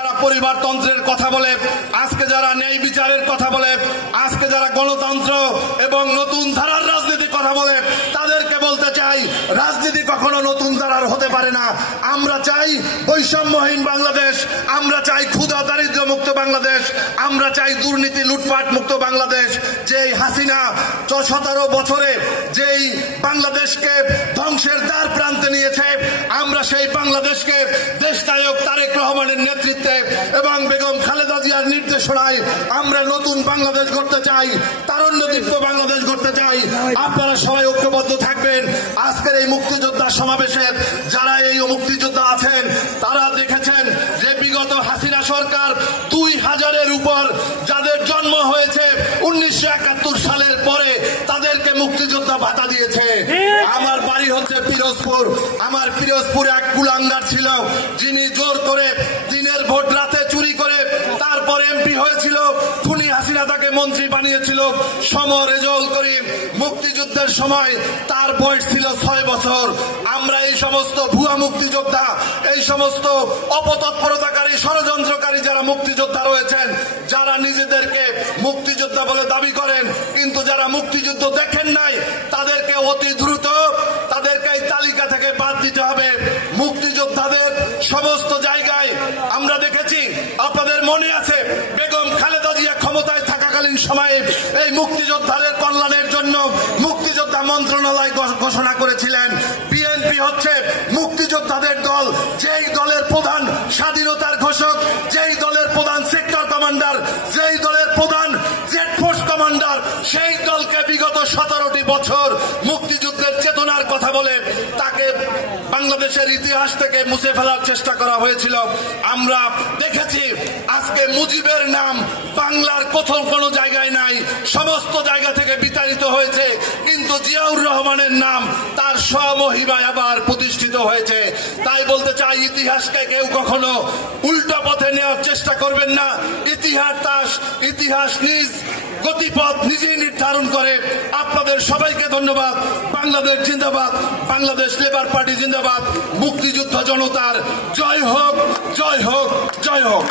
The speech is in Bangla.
যারা পরিবারতন্ত্রের কথা বলে, আজকে যারা ন্যায় বিচারের কথা বলে, আজকে যারা গণতন্ত্র এবং নতুন ধারার রাজনীতির কথা বলে, তাদেরকে বলতে চাই, রাজনীতি কখনো নতুন ধারার হতে পারে না। আমরা চাই বৈষম্যহীন বাংলাদেশ, আমরা চাই ক্ষুধা দারিদ্র্য মুক্ত বাংলাদেশ, আমরা চাই দুর্নীতি লুটপাট মুক্ত বাংলাদেশ। যেই হাসিনা 17 বছরে যেই বাংলাদেশকে ধ্বংসের দ্বার প্রান্তে নিয়েছে, আমরা সেই বাংলাদেশকে দেশনায়ক তারেক রহমানের নেতৃত্বে এবং বেগম খালেদা জিয়ার নির্দেশনায় আমরা নতুন বাংলাদেশ গড়তে চাই, তারুণ্যদীপ্ত বাংলাদেশ গড়তে চাই। আপনারা সবাই ঐক্যবদ্ধ থাকবেন। আজকের এই মুক্তিযোদ্ধা সমাবেশের যারা এই মুক্তিযোদ্ধা আছেন, তারা দেখেছেন যে বিগত হাসিনা সরকার 2000-এর উপর যাদের জন্ম হয়েছে 1971 সালের পরে, তাদেরকে মুক্তিযোদ্ধা ভাতা দিয়েছে। আমার বাড়ি হচ্ছে পিরোজপুর। আমার পিরোজপুরে এক কুলাঙ্গার ছিল, যিনি জোর করে দিনের ভোট রাতে চুরি করে তারপর এমপি হয়েছিল। খুনি হাসিনা তাকে মন্ত্রী বানিয়েছিল। রেজল করিম মুক্তিযুদ্ধের সময় তার বয়স ছিল 6 বছর। আমরা এই সমস্ত ভুয়া মুক্তিযোদ্ধা, এই সমস্ত অপতৎপরতাকারী ষড়যন্ত্রকারী যারা মুক্তিযোদ্ধা রয়েছেন, যারা নিজেদেরকে মুক্তিযোদ্ধা বলে দাবি করেন কিন্তু যারা মুক্তিযুদ্ধ দেখেন নাই, তাদেরকে অতি দ্রুত তাদেরকে এই তালিকা থেকে বাদ দিতে হবে। মুক্তিযোদ্ধাদের সমস্ত জায়গায় আমরা দেখেছি, আপনাদের মনে আছে, বেগম খালেদা জিয়া ক্ষমতায় থাকাকালীন সময়ে এই মুক্তিযোদ্ধাদের কল্যাণের জন্য মুক্তিযোদ্ধা মন্ত্রণালয় ঘোষণা করেছিলেন। বিএনপি হচ্ছে মুক্তিযোদ্ধাদের দল, যেই দলের প্রধান স্বাধীনতার ঘোষক, যেই দলের প্রধান সেক্টর কমান্ডার, যেই দলের প্রধান জেড ফোর্স কমান্ডার, সেই দলকে বিগত 17টি বছর মুক্তিযুদ্ধের চেতনার কথা বলে তাকে বাংলাদেশের ইতিহাস থেকে মুছে ফেলার চেষ্টা করা হয়েছিল। আমরা দেখেছি আজকে মুজিবের নাম বাংলার কোথাও কোনো জায়গায় নাই, সমস্ত জায়গা থেকে বিতাড়িত হয়েছে, কিন্তু জিয়াউর রহমানের নাম তার স্বমহিমায় আবার প্রতিষ্ঠিত হয়েছে। তাই বলতে চাই, ইতিহাসকে কেউ কখনো উল্টো পথে নেওয়ার চেষ্টা করবেন না। ইতিহাস নিজ গতিপথ নিজেই নির্ধারণ করে। আপনাদের সবাইকে ধন্যবাদ। বাংলাদেশ জিন্দাবাদ, বাংলাদেশ লেবার পার্টি জিন্দাবাদ। মুক্তিযুদ্ধ জনতার জয় হোক, জয় হোক, জয় হোক।